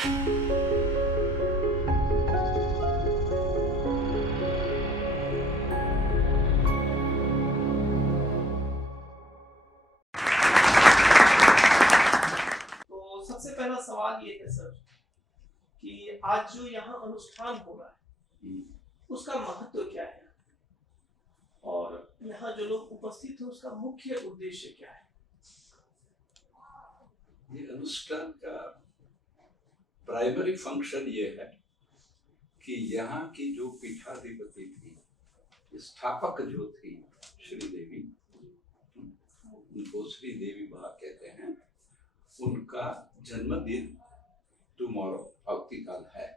तो सबसे पहला सवाल ये है सर कि आज जो यहाँ अनुष्ठान हो रहा है उसका महत्व क्या है और यहाँ जो लोग उपस्थित हैं उसका मुख्य उद्देश्य क्या है? ये अनुष्ठान का प्राइमरी फंक्शन ये है कि यहाँ की जो पीठाधिपति थी, स्थापक जो थी श्रीदेवी, उनको श्रीदेवी बा कहते हैं, उनका जन्मदिन टुमारो आवतीकाल है।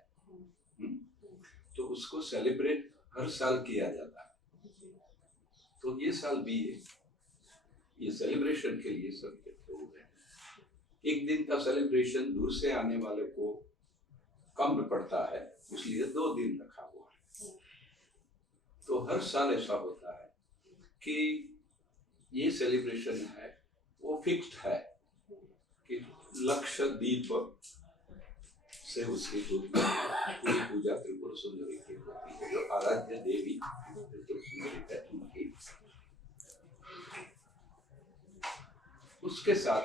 तो उसको सेलिब्रेट हर साल किया जाता है। तो ये साल भी ये सेलिब्रेशन के लिए सब इकट्ठे हो गए। एक दिन का सेलिब्रेशन दूर से आने वाले को कम पड़ता है, इसलिए 2 दिन रखा हुआ है। तो हर साल ऐसा होता है कि ये सेलिब्रेशन है वो फिक्स्ड है कि लक्षद्वीप से उसकी पूरी पूजा त्रिपुर सुंदरी की होती है, जो आराध्य देवी त्रिपुर सुंदरी है उनकी। उसके साथ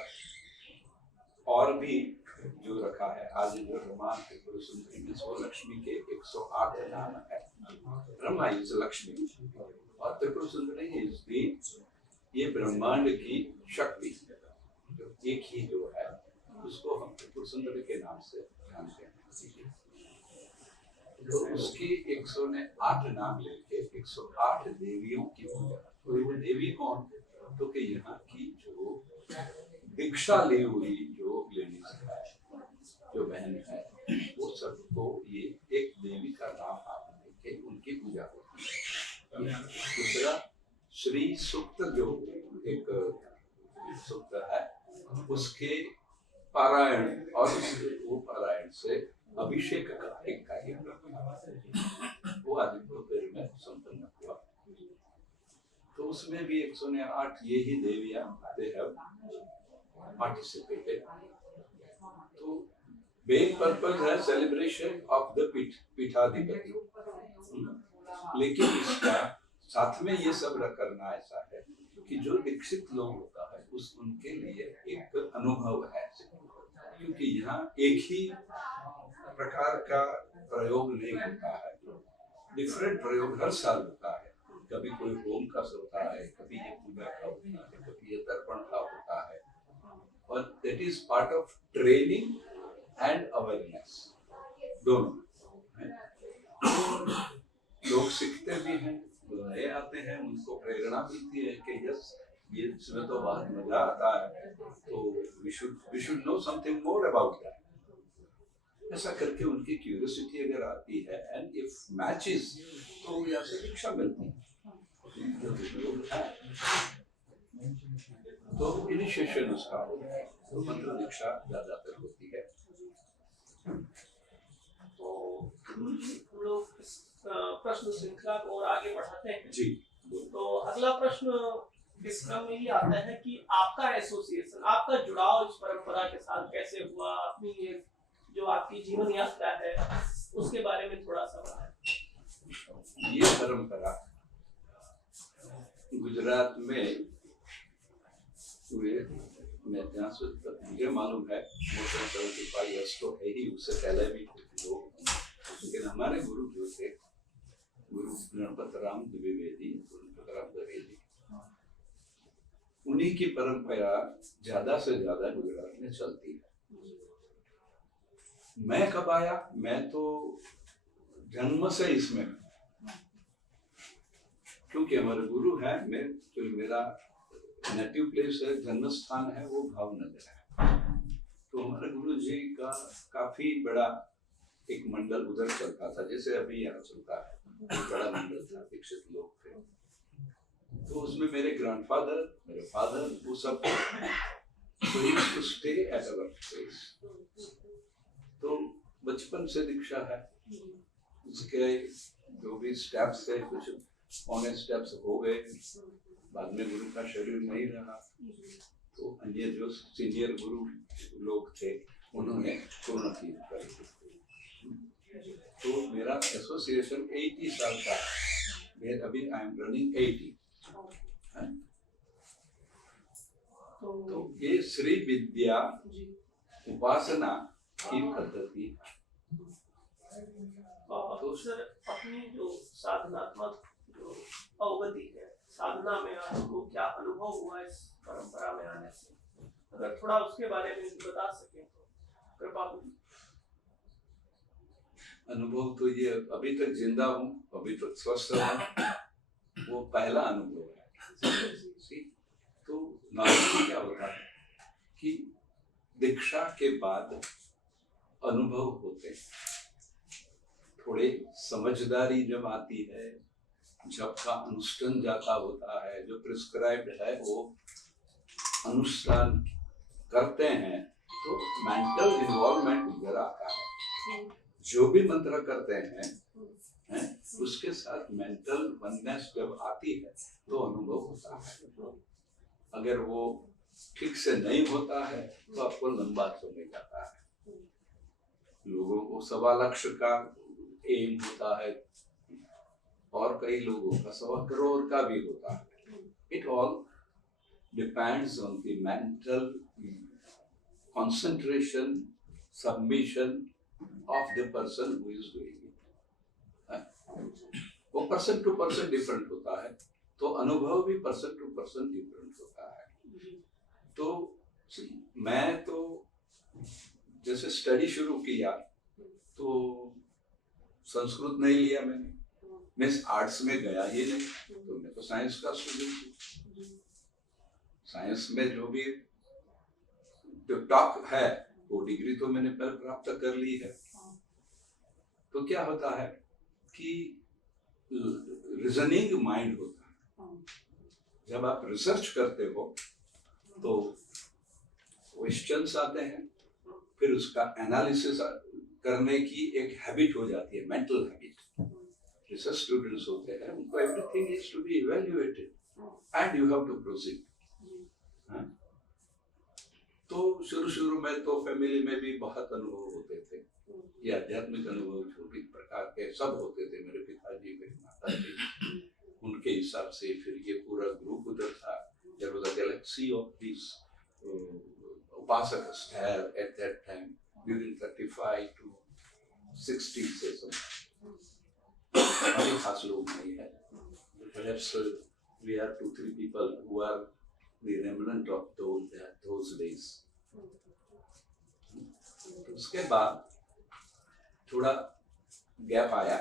और भी जो रखा है, आज जो रमा त्रिपुर सुंदरी में सो लक्ष्मी के 108 नाम है। रमा इज लक्ष्मी और त्रिपुर सुंदरी इज दी ये ब्रह्मांड की शक्ति, जो एक ही जो है उसको हम त्रिपुर सुंदरी के नाम से जानते हैं। तो उसकी 108 नाम लेके 108 देवियों की पूजा। तो वो देवी कौन? तो कि यहाँ की जो दीक्षा ली हुई जो लेडीज है, जो बहन है, वो सबको ये एक देवी का नाम आप लेके उनकी पूजा होती है। दूसरा श्री सूक्त जो एक सूक्त है, उसके पारायण और वो पारायण से अभिषेक का एक कार्यक्रम वो आज दोपहर में संपन्न हुआ। तो उसमें भी 108 ये ही देवियां दे हैव पार्टिसिपेटेड। तो मेन पर्पस है सेलिब्रेशन ऑफ द पीठाधिपति, लेकिन इसका साथ में ये सब करना ऐसा है कि जो दीक्षित लोग होता है उस उनके लिए एक अनुभव है, क्योंकि यहाँ एक ही प्रकार का प्रयोग नहीं होता है, डिफरेंट प्रयोग हर साल होता है। कभी कोई होम का होता है, कभी ये पूजा का होता है, कभी ये तर्पण का होता है, और that is part of training and awareness दोनों। लोग सीखते भी हैं, जो नए आते हैं उनको प्रेरणा मिलती है कि यस ये इसमें तो बहुत मजा आता है, तो we should know something more about that। ऐसा करके उनकी क्यूरियोसिटी अगर आती है एंड इफ मैचेस तो यहाँ से दीक्षा मिलती है। तो इनिशिएशन उसका होता है, तो मंत्र दीक्षा ज्यादातर होती है। तो हम लोग प्रश्न श्रृंखला को और आगे बढ़ाते हैं जी। तो अगला प्रश्न इस क्रम में ये आता है कि आपका एसोसिएशन, आपका जुड़ाव इस परंपरा के साथ कैसे हुआ, अपनी ये जो आपकी जीवन यात्रा है उसके बारे में थोड़ा सा बताएं। ये परंपरा गुजरात में हुए, मैं जहाँ से मुझे मालूम है मोटर 75 इयर्स तो है ही, उससे पहले भी लोग, लेकिन हमारे गुरु जो थे, गुरु गणपत राम द्विवेदी, उन्हीं की परंपरा ज्यादा से ज्यादा गुजरात में चलती है। मैं कब आया? मैं तो जन्म से इसमें, क्योंकि हमारे गुरु है, मेरा नेटिव प्लेस है, जन्म स्थान है वो भावनगर है। तो हमारे गुरु जी का काफी बड़ा एक मंडल उधर चलता था, जैसे अभी यहाँ चलता है, बड़ा मंडल था, दीक्षित लोग थे। तो उसमें मेरे ग्रैंडफादर, मेरे फादर, वो सब स्टे एट अवर प्लेस। तो बचपन से दीक्षा है, उसके जो भी स्टेप्स थे, कुछ पौने स्टेप्स हो गए, बाद में गुरु का शरीर नहीं रहा, तो अन्य जो सीनियर गुरु लोग थे उन्होंने पूर्ण की करी। तो मेरा एसोसिएशन 80 साल का है, अभी आई एम रनिंग 80। तो ये श्री विद्या उपासना की पद्धति। तो सर अपनी जो साधनात्मक जो अवगति है, साधना में आपको क्या अनुभव हुआ इस परंपरा में आने से, अगर थोड़ा उसके बारे में बता सकें तो कृपा होगी। अनुभव तो ये अभी तक जिंदा हूँ, अभी तक स्वस्थ हूँ, वो पहला अनुभव है। तो नॉर्मली क्या होता है कि दीक्षा के बाद अनुभव होते हैं, थोड़े समझदारी जब आती है, जब का अनुष्ठान जाता होता है, जो प्रिस्क्राइब्ड है वो अनुष्ठान करते हैं, तो मेंटल इन्वॉल्वमेंट उधर आता है। जो भी मंत्र करते हैं उसके साथ मेंटल वननेस जब आती है तो अनुभव होता है। अगर वो ठीक से नहीं होता है तो आपको लंबा समय जाता है। लोगों को 1.25 लाख का एम होता है और कई लोगों का 1.25 करोड़ का भी होता है। It all depends on the mental concentration, submission of the person who is doing it. वो पर्सन टू पर्सन डिफरेंट होता है, तो अनुभव भी पर्सन टू पर्सन डिफरेंट होता है। तो मैं तो जैसे स्टडी शुरू किया तो संस्कृत नहीं लिया मैंने, मैं आर्ट्स में गया ही नहीं, तो मैं तो साइंस का स्टूडेंट हूँ। साइंस में जो भी जो टॉप है वो डिग्री तो मैंने प्राप्त कर ली है। तो क्या होता है कि रीजनिंग माइंड होता है। जब आप रिसर्च करते हो तो क्वेश्चंस आते हैं, फिर उसका एनालिसिस करने की एक हैबिट हो जाती है, मेंटल हैबिट। रिसर्च स्टूडेंट्स होते हैं, उनको everything is to be evaluated and you have to proceed. तो शुरू में तो फैमिली में भी बहुत अनुभव होते थे, ये आध्यात्मिक अनुभव छोटे प्रकार के सब होते थे। मेरे पिताजी, मेरी माताजी, उनके हिसाब से फिर ये पूरा ग्रुप उधर था। There was a galaxy of these upasakas there at that time during 35 to 60 से सब अभी खास लोग नहीं है। Perhaps we are 2-3 people who are the remnant of those days. उसके बाद थोड़ा गैप आया,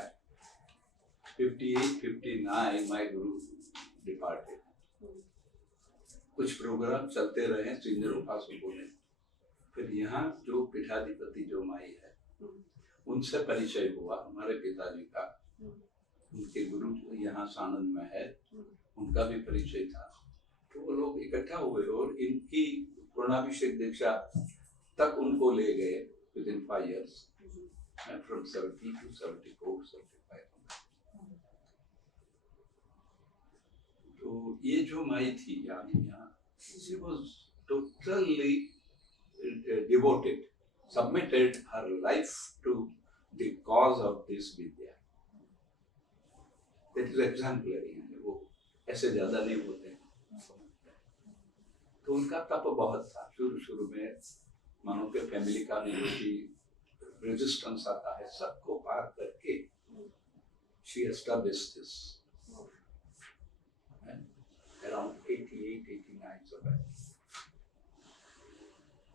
58-59 my guru departed. कुछ प्रोग्राम चलते रहे सीनियर उपासकों ने। फिर यहाँ जो पीठाधिपति जो माई है उनसे परिचय हुआ हमारे पिताजी का। उनके गुरु यहाँ सानंद में है, उनका भी परिचय था। तो वो लोग इकट्ठा हुए और इनकी पूर्णाभिषेक दीक्षा तक उनको ले गए within 5 years, from 70 to 74, 75. तो ये जो माई थी यहाँ, she was totally devoted, submitted her life to the cause of this vidya. That is exemplary. वो ऐसे ज्यादा नहीं होते। तो उनका तप बहुत था। शुरू में मानो के फैमिली का भी रेजिस्टेंस आता है, सबको पार करके she established this around 88-89 समय।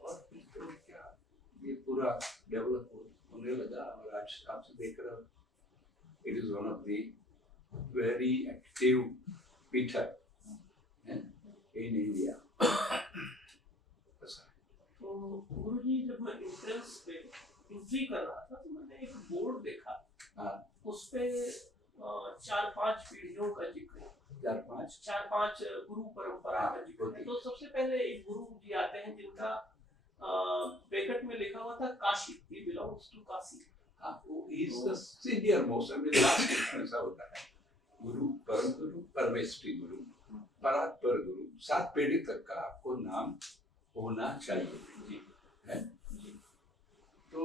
और फिर तो क्या ये पूरा डेवलप होने लगा। और आज आपसे देख रहा हूँ, it is one of the very active पीठा in India. तो गुरुजी जब मैं एंट्रेंस पे एंट्री कर रहा था तो मैंने एक बोर्ड देखा, उस पे 4-5 पीढ़ियों का जिक्र, 4-5 गुरु परंपरा का जिक्र। तो सबसे पहले एक गुरु जी आते हैं जिनका ब्रैकेट में लिखा हुआ था Kashi, he belongs to Kashi. वो is the senior most, I mean last ऐसा होता है। गुरु, परम गुरु, परमेष्ठी गुरु, परात्पर गुरु, 7 पीढ़ी तक का आपको नाम होना चाहिए है। तो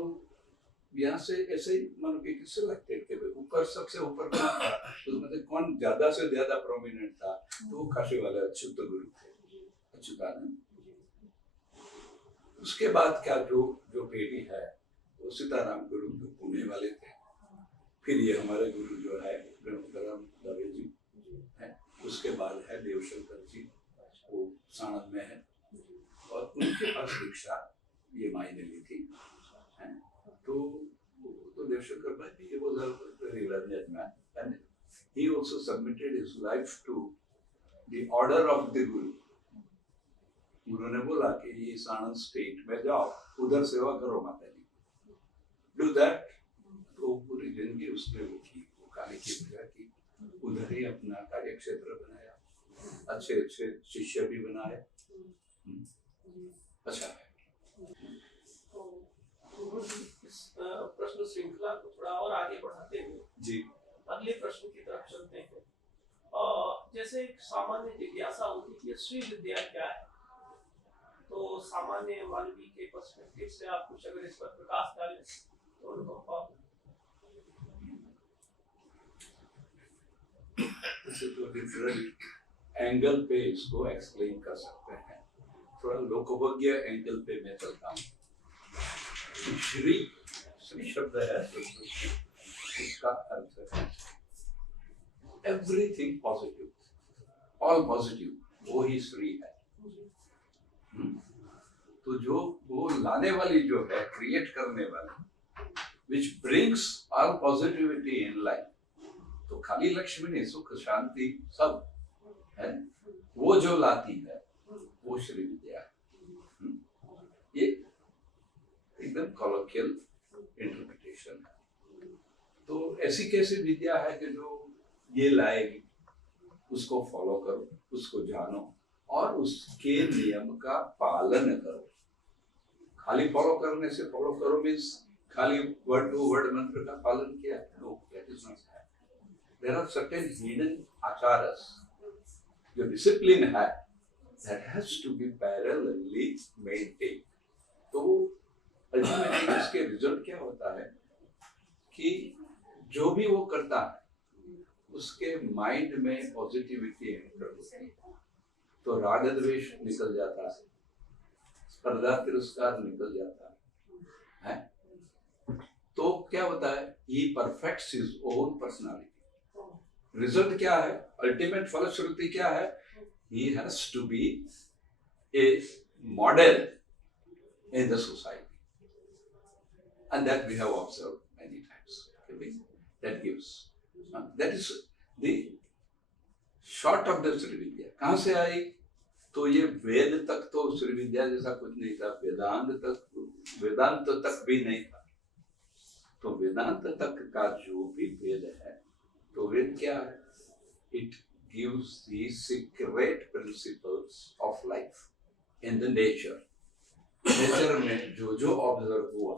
यहाँ से ऐसे ही मानो कि सिलेक्टेड के ऊपर सबसे ऊपर कौन था, तो मतलब कौन ज्यादा से ज्यादा प्रोमिनेंट था, तो वो काशी वाले अच्युत गुरु थे, अच्युतानंद। उसके बाद क्या जो जो पीढ़ी है वो सीताराम गुरु जो पुणे वाले थे, फिर ये हमारे गुरु जो है ब्रह्मधरम दवे जी है, उसके बाद है देवशंकर जी, वो साणंद में है, और उनके पास दीक्षा ये मायने ली थी है। तो देवशंकर भाई भी ये was a very learned man, and he also submitted his life to the order of the Guru. गुरु ने बोला कि ये साणंद स्टेट में जाओ, उधर सेवा करो माता जी, डू दैट। तो पूरी जिंदगी उसने वो की, वो काली की पूजा की, उधर ही अपना कार्य क्षेत्र बनाया, अच्छे अच्छे शिष्य भी बनाए। अच्छा है। इस प्रश्न श्रृंखला को थोड़ा और आगे बढ़ाते हुए जी अगले प्रश्न की तरफ चलते हैं। जैसे एक सामान्य जिज्ञासा होती है कि श्री विद्या क्या है, तो सामान्य मानवीय के पर्सपेक्टिव से आप कुछ अगर इस पर प्रकाश डालें तो अनुभव पाओ। तो डिफरेंट एंगल पे इसको एक्सप्लेन कर सकते हैं, थोड़ा लोकभज्ञ एंगल पे मैं चलता हूँ। श्री श्री शब्द है, इसका अर्थ है एवरीथिंग पॉजिटिव, ऑल पॉजिटिव, वो ही श्री है। तो जो वो लाने वाली जो है, क्रिएट करने वाली, which brings all positivity in life, तो खाली लक्ष्मी नहीं, सुख शांति सब है, वो जो लाती है वो श्री विद्या है। ये एकदम कॉलोकियल इंटरप्रिटेशन है। तो ऐसी कैसी विद्या है कि जो ये लाएगी, उसको फॉलो करो, उसको जानो और उसके नियम का पालन करो। खाली फॉलो करने से, फॉलो करो मीन्स खाली वर्ड टू वर्ड मंत्र का पालन किया, नो, दैट इज नॉट है। देयर आर सर्टेन हिडन आचार्स, जो डिसिप्लिन है, that has to be parallelly maintain. तो अल्टीमेटली इसके रिजल्ट क्या होता है कि जो भी वो करता है उसके माइंड में पॉजिटिविटी एंटर होती है, तो राग द्वेष निकल जाता है, स्पर्धा तिरस्कार निकल जाता है। तो क्या होता है, he perfects his own personality. Result क्या है, अल्टीमेट फलश्रुति क्या है, he has to be a model in the society, and that we have observed many times. That gives, that is the short of the Sri Vidya. कहाँ से आई, तो ये वेद तक तो श्री विद्या जैसा कुछ नहीं था, वेदांत तक भी नहीं था। तो वेदांत तक का जो भी वेद है, तो वेद क्या है, it gives the secret principles of life in the nature. Nature में जो जो ऑब्जर्व हुआ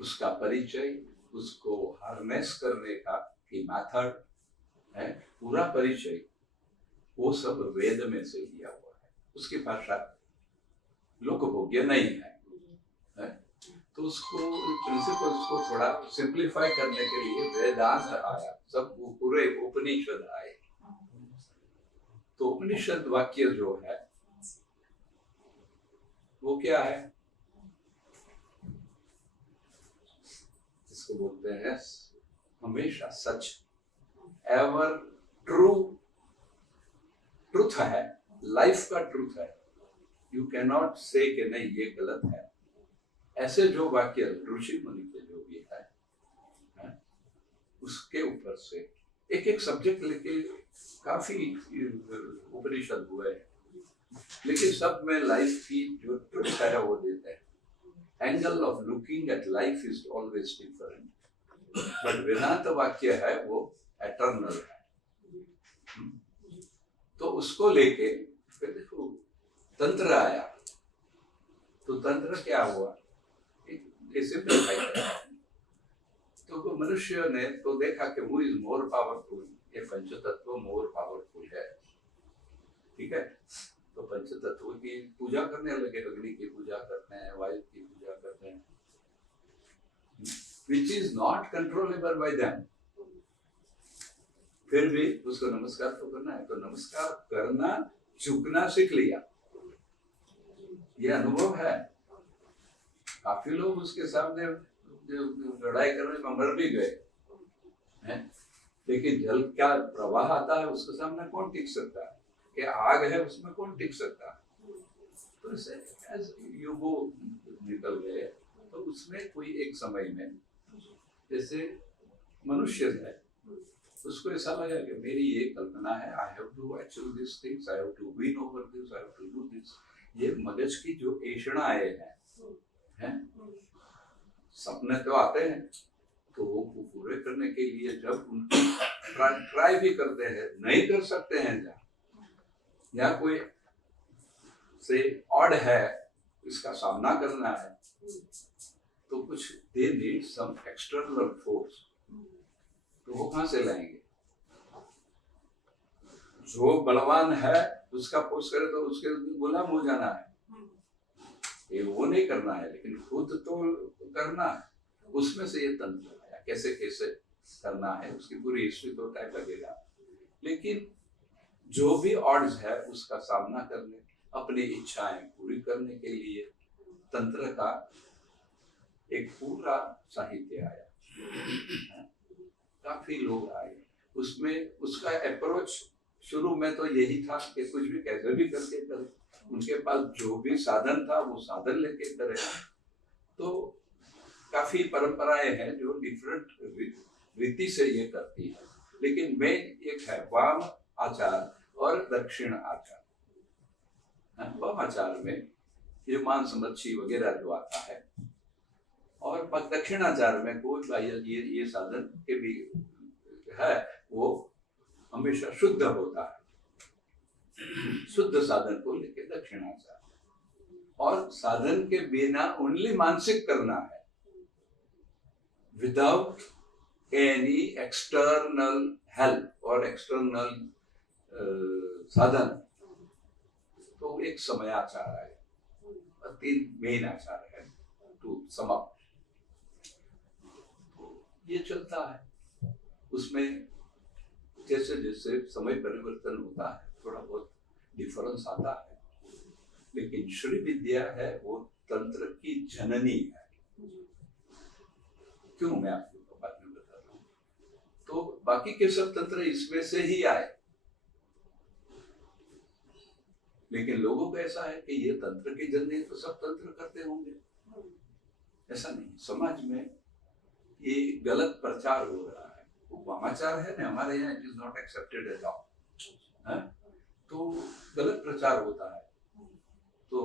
उसका परिचय, उसको हार्नेस करने का की मेथड है, पूरा परिचय वो सब वेद में से लिया हुआ है। उसकी भाषा लोकभोग्य नहीं है, तो उसको प्रिंसिपल्स को थोड़ा सिंप्लीफाई करने के लिए वेदांत आया, सब पूरे उपनिषद आए। तो उपनिषद वाक्य जो है वो क्या है, इसको बोलते हैं हमेशा सच, एवर ट्रू, ट्रुथ है, लाइफ का ट्रुथ है। यू कैन नॉट से कि नहीं ये गलत है। ऐसे जो वाक्य ऋषि मुनि के जो भी है, उसके ऊपर से एक एक सब्जेक्ट लेके काफी उपनिषद हुए हैं, लेकिन सब में लाइफ की जो ट्रुथ है वो देते हैं। Angle of looking at life is always different, but Vedanta वाक्य है वो एटर्नल है। तो उसको लेके फिर देखो तंत्र आया, तो तंत्र क्या हुआ, सिंप्लीफाई किया। तो मनुष्य ने तो देखा कि हु इज मोर पावरफुल, ये पंचतत्व मोर पावरफुल है, ठीक है। तो पंच तत्वों की पूजा करने लगे, अग्नि की पूजा करते हैं, वायु की पूजा करते हैं, which is not controllable by them. फिर भी उसको नमस्कार तो करना है, तो नमस्कार करना झुकना सीख लिया, ये अनुभव है। काफी लोग उसके सामने लड़ाई करने में मर भी गए हैं, लेकिन जल का प्रवाह आता है उसके सामने कौन टिक सकता है, कि आग है उसमें कौन टिक सकता है। तो ऐसे युगों निकल गए, तो उसमें कोई एक समय में जैसे मनुष्य है, उसको ऐसा लगा कि मेरी ये कल्पना है, I have to achieve this things, I have to win over this, I have to do this. ये मगज की जो ऐषणाएं हैं, सपने तो आते हैं, तो वो पूरे करने के लिए जब उनकी ट्राई भी करते हैं, नहीं कर सकते हैं, या कोई से ऑड है इसका सामना करना है, तो कुछ they need some external force, तो वो कहां से लाएंगे। जो बलवान है उसका पोस्ट करे तो उसके गुलाम हो जाना है, ये वो नहीं करना है, लेकिन खुद तो करना है। उसमें से ये तंत्र आया, कैसे कैसे करना है, उसकी पूरी हिस्ट्री तो टाइम लगेगा, लेकिन जो भी ऑड्स है उसका सामना करने, अपनी इच्छाएं पूरी करने के लिए तंत्र का एक पूरा साहित्य आया। काफी लोग आए उसमें, उसका अप्रोच शुरू में तो यही था कि कुछ भी कैसे भी करके करे, उनके पास जो भी साधन था वो साधन लेके करे। तो काफी परंपराएं हैं जो डिफरेंट रीति से ये करती है, लेकिन मेन एक है वाम आचार और दक्षिण आचार। वाम आचार में ये मांस मच्छी वगैरह जो आता है, और दक्षिणाचार में कोई ये साधन के भी है, वो हमेशा शुद्ध होता है, शुद्ध साधन को लेके दक्षिणाचार। और साधन के बिना ओनली मानसिक करना है, विदाउट एनी एक्सटर्नल हेल्प और एक्सटर्नल साधन, तो एक समय आचार है, और 3 मेन आचार है टू सम अप। ये चलता है, उसमें जैसे जैसे समय परिवर्तन होता है थोड़ा बहुत डिफरेंस आता है, लेकिन श्री विद्या है वो तंत्र की जननी है। क्यों, मैं आपको बाद में बताता हूँ। तो बाकी के सब तंत्र इसमें से ही आए, लेकिन लोगों का ऐसा है कि ये तंत्र की जननी तो सब तंत्र करते होंगे, ऐसा नहीं। समाज में ये गलत प्रचार हो रहा है, वो वामाचार है ना हमारे यहाँ, it is not accepted at all, तो गलत प्रचार होता है। तो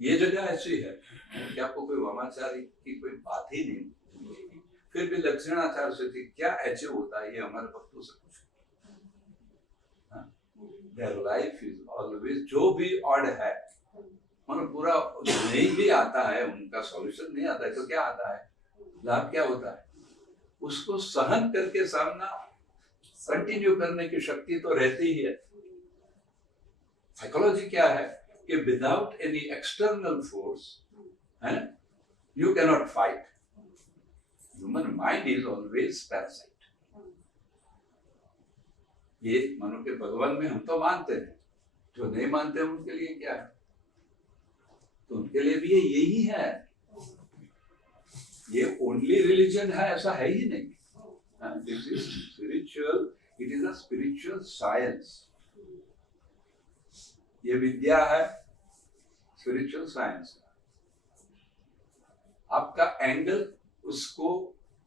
ये जगह ऐसी है कि आपको कोई वामाचार की कोई बात ही नहीं मिलेगी, फिर भी दक्षिणाचार से क्या अचीव होता है ये हमारे भक्तों से पूछो। Their life is always, जो भी ऑड है, मतलब पूरा नहीं भी आता है, उनका सॉल्यूशन नहीं आता है, तो क्या आता है, लाभ क्या होता है, उसको सहन करके सामना कंटिन्यू करने की शक्ति तो रहती ही है। साइकोलॉजी क्या है कि विदाउट एनी एक्सटर्नल फोर्स है you can not fight. Human mind is always parasite. ये मानो के भगवान में हम तो मानते हैं, जो नहीं मानते हैं उनके लिए क्या है, तो उनके लिए भी यही है। ये ओनली रिलीजन है ऐसा है ही नहीं। This is spiritual, it is a spiritual science. ये विद्या है, स्पिरिचुअल साइंस। आपका एंगल उसको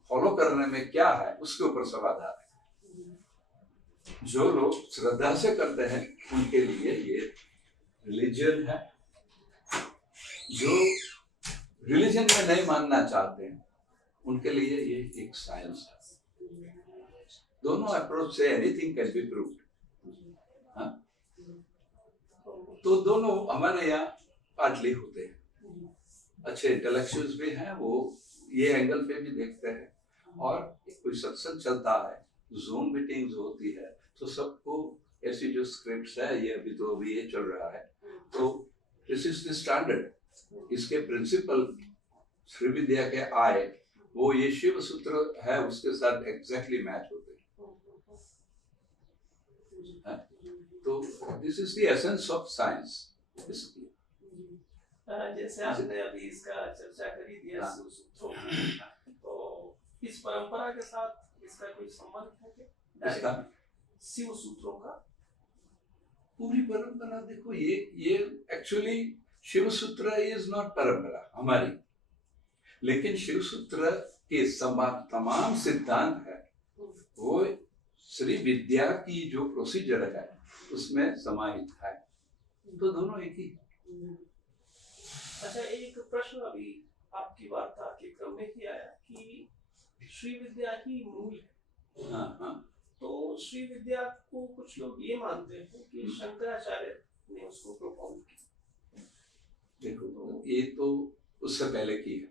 फॉलो करने में क्या है, उसके ऊपर सब आधार है। जो लोग श्रद्धा से करते हैं उनके लिए ये रिलीजन है, जो रिलीजन में नहीं मानना चाहते हैं उनके लिए ये एक साइंस है। दोनों approach say anything can be proved. तो दोनों हमारे यहाँ पार्टली होते हैं। अच्छे इंटेलेक्चुअल्स भी हैं, वो ये एंगल पे भी देखते हैं, और कोई सत्संग चलता है, जूम मीटिंग्स होती है, तो सबको ऐसी जो स्क्रिप्ट्स है, ये अभी ये चल रहा है, तो दिस इज द स्टैंडर्ड। इसके प्रिंसिपल श्री विद्या के आए वो ये शिव सूत्र है उसके साथ एग्जैक्टली मैच होते हैं। तो this is the essence of science. जैसे आपने अभी इसका चर्चा करी दिया शिव सूत्रों की, तो इस परंपरा के साथ इसका कोई संबंध है क्या? इसका शिव सूत्रों का पूरी परंपरा देखो, ये एक्चुअली शिव सूत्र इज नॉट परंपरा हमारी, लेकिन शिव सूत्र के तमाम सिद्धांत है वो श्री विद्या की जो प्रोसीजर है उसमें समाहित है, तो दोनों एक ही। अच्छा, एक प्रश्न अभी आपकी वार्ता के क्रम में ही आया कि श्री विद्या ही मूल है। हाँ। तो श्री विद्या को कुछ लोग ये मानते हैं कि शंकराचार्य ने उसको प्रोपाउंड किया। देखो तो ये तो उससे पहले की है,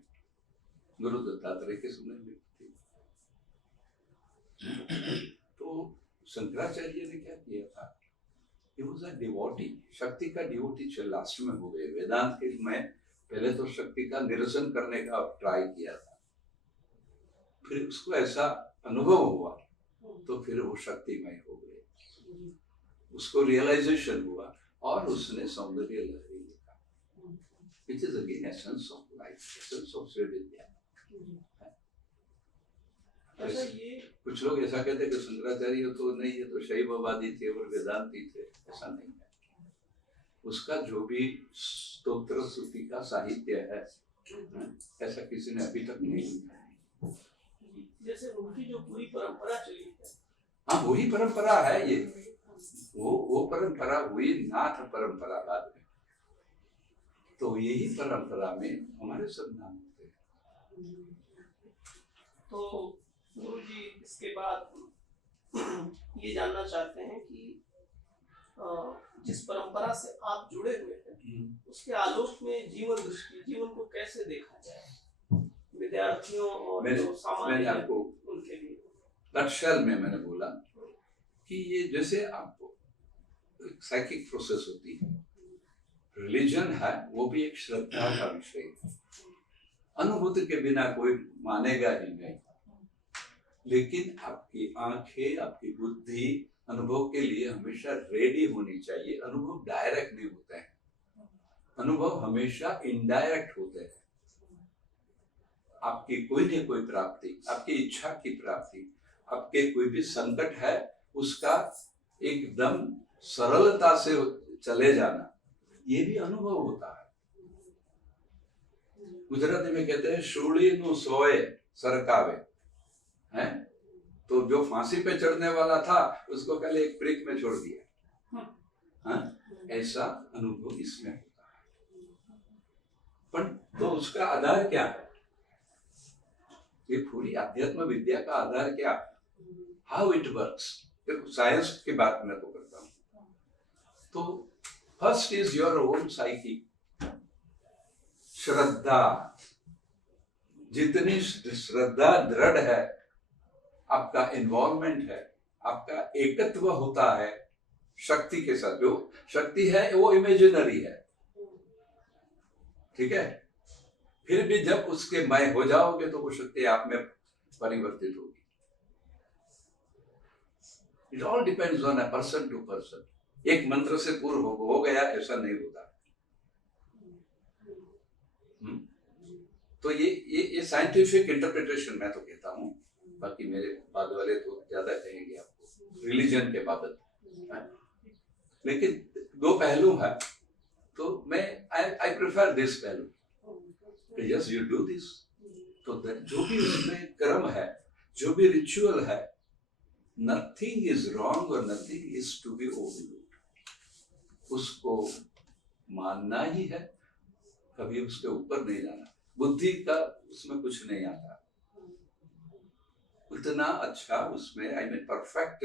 गुरु दत्तात्रेय के समय में थी। तो शंकराचार्य ने क्या किया था, he was a devotee, शक्ति का डिवोटी लास्ट में हो गए। वेदांत के में पहले तो शक्ति का निरसन करने का ट्राई किया था, फिर उसको ऐसा अनुभव हुआ तो फिर वो शक्तिमय हो गए, उसको रियलाइजेशन हुआ और उसने सौंदर्य लहरी लिखा, which is again essence of life, essence of Shri विद्या। अच्छा, ये कुछ लोग ऐसा कहते हैं कि शंकराचार्य तो नहीं, ये तो शैववादी थे और वेदांती थे, ऐसा नहीं है। उसका जो भी स्तोत्र स्तुति का साहित्य है ऐसा किसी ने अभी तक नहीं लिखा। जैसे उनकी जो पूरी परंपरा चली है, हाँ वही परंपरा है ये, वो परंपरा हुई नाथ परंपरा बाद में, तो यही परंपरा में हमारे सब नाम होते हैं। तो गुरु जी इसके बाद ये जानना चाहते हैं कि जिस परंपरा से आप जुड़े हुए हैं उसके आलोक में जीवन दृष्टि, जीवन को कैसे देखा जाए विद्यार्थियों और जो सामान्य आपको उनके लिए। नटशेल में मैंने बोला कि ये जैसे आपको एक साइकिक प्रोसेस होती है, रिलीजन है वो भी एक श्रद्धा का विषय है, अनुभूति के बिना कोई मानेगा ही नहीं, लेकिन आपकी आंखें आपकी बुद्धि अनुभव के लिए हमेशा रेडी होनी चाहिए। अनुभव डायरेक्ट नहीं होते हैं, अनुभव हमेशा इनडायरेक्ट होते हैं। आपकी कोई न कोई प्राप्ति, आपकी इच्छा की प्राप्ति, आपके कोई भी संकट है उसका एकदम सरलता से चले जाना, ये भी अनुभव होता है। गुजराती में कहते हैं शूली नु सोए सरकावे, है तो जो फांसी पे चढ़ने वाला था उसको पहले एक प्रिक में छोड़ दिया, ऐसा अनुभव इसमें होता है। पर तो उसका आधार क्या है, ये पूरी अध्यात्म विद्या का आधार क्या, हाउ इट वर्क्स। देखो साइंस की बात मैं तो करता हूँ, तो first is your own psyche, श्रद्धा। जितनी श्रद्धा दृढ़ है, आपका इन्वॉल्वमेंट है, आपका एकत्व होता है शक्ति के साथ। जो शक्ति है वो इमेजिनरी है, ठीक है, फिर भी जब उसके मय हो जाओगे तो वो शक्ति आप में परिवर्तित होगी। It all depends on a person to person. एक मंत्र से पूर्ण हो गया ऐसा नहीं होता। तो ये साइंटिफिक इंटरप्रिटेशन मैं तो कहता हूँ, बाकी मेरे बाद वाले तो ज्यादा कहेंगे आपको रिलीजन के बाबत, लेकिन दो पहलू है, तो मैं आई प्रेफर दिस पहलू, यस यू डू दिस। तो जो भी उसमें कर्म है, जो भी रिचुअल है, नथिंग इज रॉन्ग और नथिंग इज टू बी ओवरलूक्ड। उसको मानना ही है, कभी उसके ऊपर नहीं जाना। बुद्धि का उसमें कुछ नहीं आता, उतना अच्छा उसमें आई मीन परफेक्ट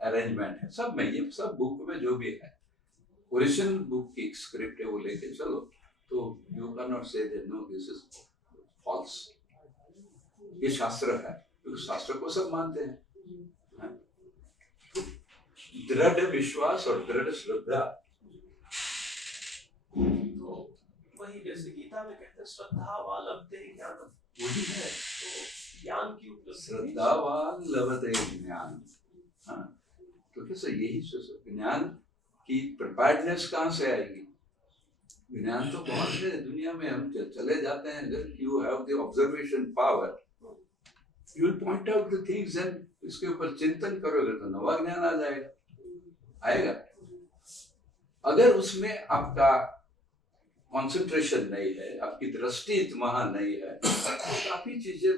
अरेंजमेंट है सब में। ये सब बुक में जो भी है, ओरिजिनल बुक की स्क्रिप्ट है वो लेके चलो, तो you can not say that no this is false. ये शास्त्र है, क्योंकि शास्त्र को सब मानते हैं। दृढ़ विश्वास और दृढ़ श्रद्धा वही जैसे गीता में कहते हैं श्रद्धावा लभते ज्ञानम, वही है, तो ज्ञान की उपलब्धि श्रद्धावान लभते ज्ञान। हाँ, तो कैसे यही ज्ञान की प्रिपेयर्डनेस कहाँ से आएगी? ज्ञान तो बहुत है दुनिया में, हम चले जाते हैं, you have the observation power, you will point out the things and इसके ऊपर चिंतन करोगे तो नवा ज्ञान आ जाएगा, आएगा। अगर उसमें आपका कंसंट्रेशन नहीं है, आपकी दृष्टि वहां नहीं है, तो काफी चीजें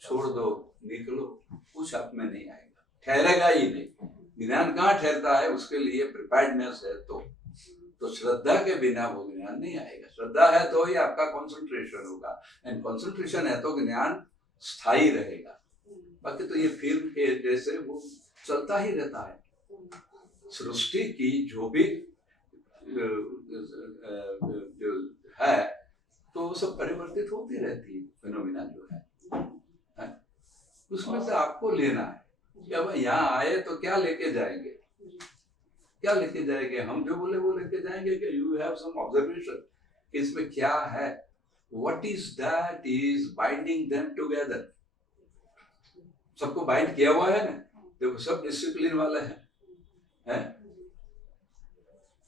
छोड़ दो, निकलो, कुछ आप में नहीं आएगा, ठहरेगा ही नहीं। ज्ञान कहाँ ठहरता है? उसके लिए प्रिपेयर्डनेस है तो श्रद्धा के बिना वो ज्ञान नहीं आएगा। श्रद्धा है तो ही आपका कंसंट्रेशन होगा, एंड कंसंट्रेशन है तो ज्ञान स्थायी रहेगा। बाकी तो ये फिल्म के जैसे वो चलता ही रहता है। सृष्टि की जो भी जो है तो वो सब परिवर्तित होती रहती है, फिनोमिना जो है, उसमें से आपको लेना है कि अब यहाँ आए तो क्या लेके जाएंगे, क्या लेके जाएंगे? हम जो बोले वो लेके जाएंगे कि यू हैव सम ऑब्जर्वेशन, इसमें क्या है, what is that is binding them together. सबको बाइंड किया हुआ है ना, देखो सब डिसिप्लिन वाले हैं,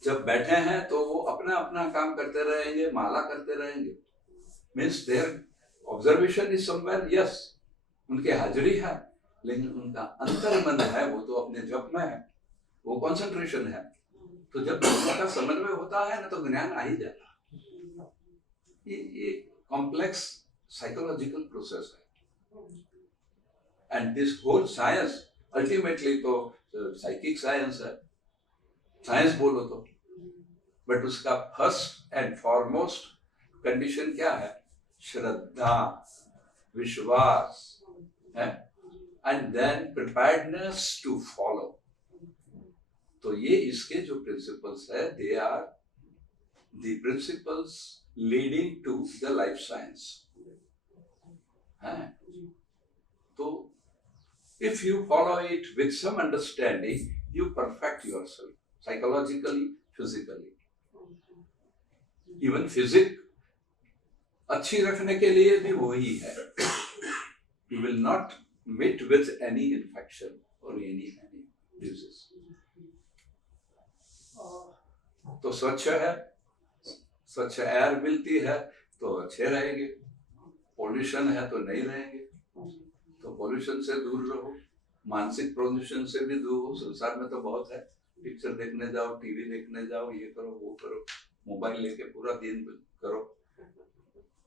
जब बैठे हैं तो वो अपना अपना काम करते रहेंगे, माला करते रहेंगे, means their observation is somewhere, yes उनकी हाजिरी है, लेकिन उनका अंतर मन है वो तो अपने जप में है, वो कंसंट्रेशन है। तो जब दोनों का समन्वय होता है ना तो ज्ञान आ ही जाता है। ये कॉम्प्लेक्स साइकोलॉजिकल प्रोसेस है, and this whole science ultimately तो साइकिक साइंस है, साइंस बोलो तो, बट उसका फर्स्ट एंड फॉरमोस्ट कंडीशन क्या है? श्रद्धा, विश्वास है, and then preparedness to follow. तो ये इसके जो प्रिंसिपल्स है, they are the principles leading to the life science है। तो if you follow it with some understanding, you perfect yourself psychologically, physically. Even physique अच्छी रखने के लिए भी वही है, you will not meet with any infection or any disease. तो स्वच्छ है, स्वच्छ एयर मिलती है तो अच्छे रहेंगे, पॉल्यूशन है तो नहीं रहेंगे, तो पॉल्यूशन से दूर रहो, मानसिक पॉल्यूशन से भी दूर हो। संसार में तो बहुत है, पिक्चर देखने जाओ, टीवी देखने जाओ, ये करो वो करो, मोबाइल लेके पूरा दिन करो,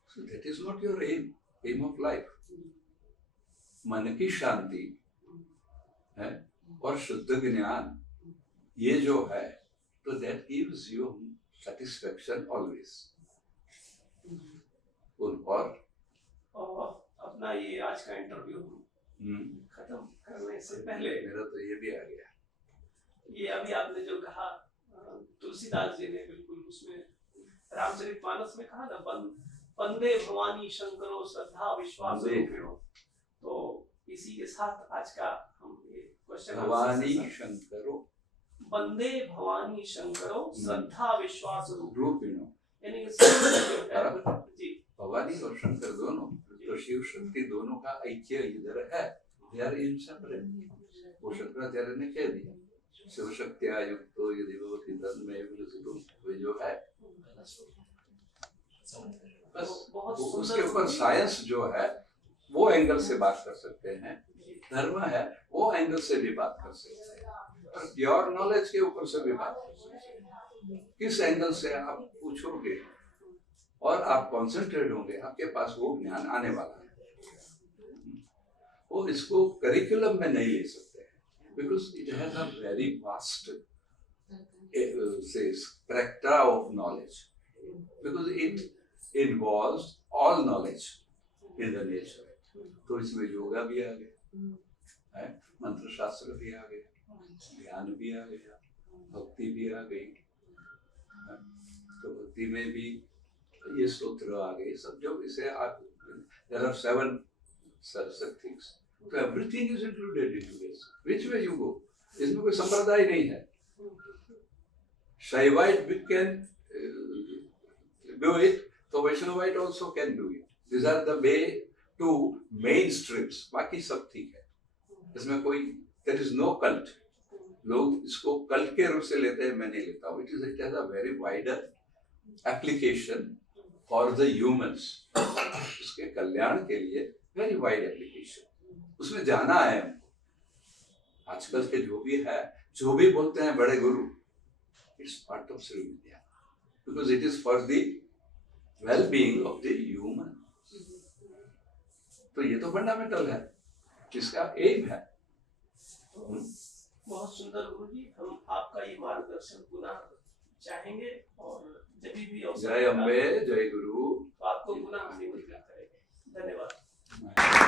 so that is not your aim of life. मन की शांति है और शुद्ध ज्ञान, ये जो है तो that gives you satisfaction always. और अपना ये आज का इंटरव्यू खत्म करने से पहले मेरा तो ये भी आ गया, ये अभी आपने जो कहा, तुलसीदास जी ने बिल्कुल उसमें रामचरितमानस में कहा ना, वंदे भवानी शंकरो श्रद्धा विश्वास रूपिणो। तो इसी के साथ आज का हम ये क्वेश्चन भवानी शंकरो, वंदे भवानी शंकरो श्रद्धा विश्वास रूपिणो, यानी जी भवानी और शंकर दोनों, तो शिव शक्ति दोनों का ऐक्य इधर है, दे आर इनसेपरेबल। वो शंकराचार्य ने कह दिया, शिव शक्त्या युक्तो यदि भवति तन्मे विलसितो, वे जो है बस उसके ऊपर साइंस जो है वो एंगल से बात कर सकते हैं, धर्म है वो एंगल से भी बात कर सकते हैं, और प्योर नॉलेज के ऊपर से भी बात कर सकते हैं। किस एंगल से आप पूछोगे और आप कॉन्सेंट्रेट होंगे, आपके पास वो ज्ञान आने वाला है। वो इसको करिकुलम में नहीं ले सकते हैं, because it has a very vast spectra of knowledge, because it involves all knowledge in the nature. तो इसमें योगा भी आ गया है, मंत्र शास्त्र भी आ गया, ध्यान भी आ गया, भक्ति भी आ गई, तो भक्ति में भी ये स्तोत्र आ गए, सब जो इसे there are 7 such things, so everything is included into this. Which way you go, इसमें कोई संप्रदाय नहीं है। Shaivite can do it, तो Vaishnavite also can do it. These are the way to mainstreams. बाकी सब ठीक है, इसमें कोई there is no cult. लोग इसको कल्ट के रूप से लेते हैं, मैं नहीं लेता हूँ. It has a very wider application for the humans. उसके कल्याण के लिए very wide application. उसमें जाना है हमको. आजकल के जो भी है, जो भी बोलते हैं बड़े गुरु, it's part of Sri Vidya, because it is for the well-being of the human. तो ये तो फंडामेंटल है, इसका एम है. बहुत सुंदर गुरु जी, हम आपका ये मार्गदर्शन पुनः चाहेंगे और जब भी अवसर जय अम्बे, जय गुरु. तो आपको पुनः हम निमंत्रित करेंगे. धन्यवाद.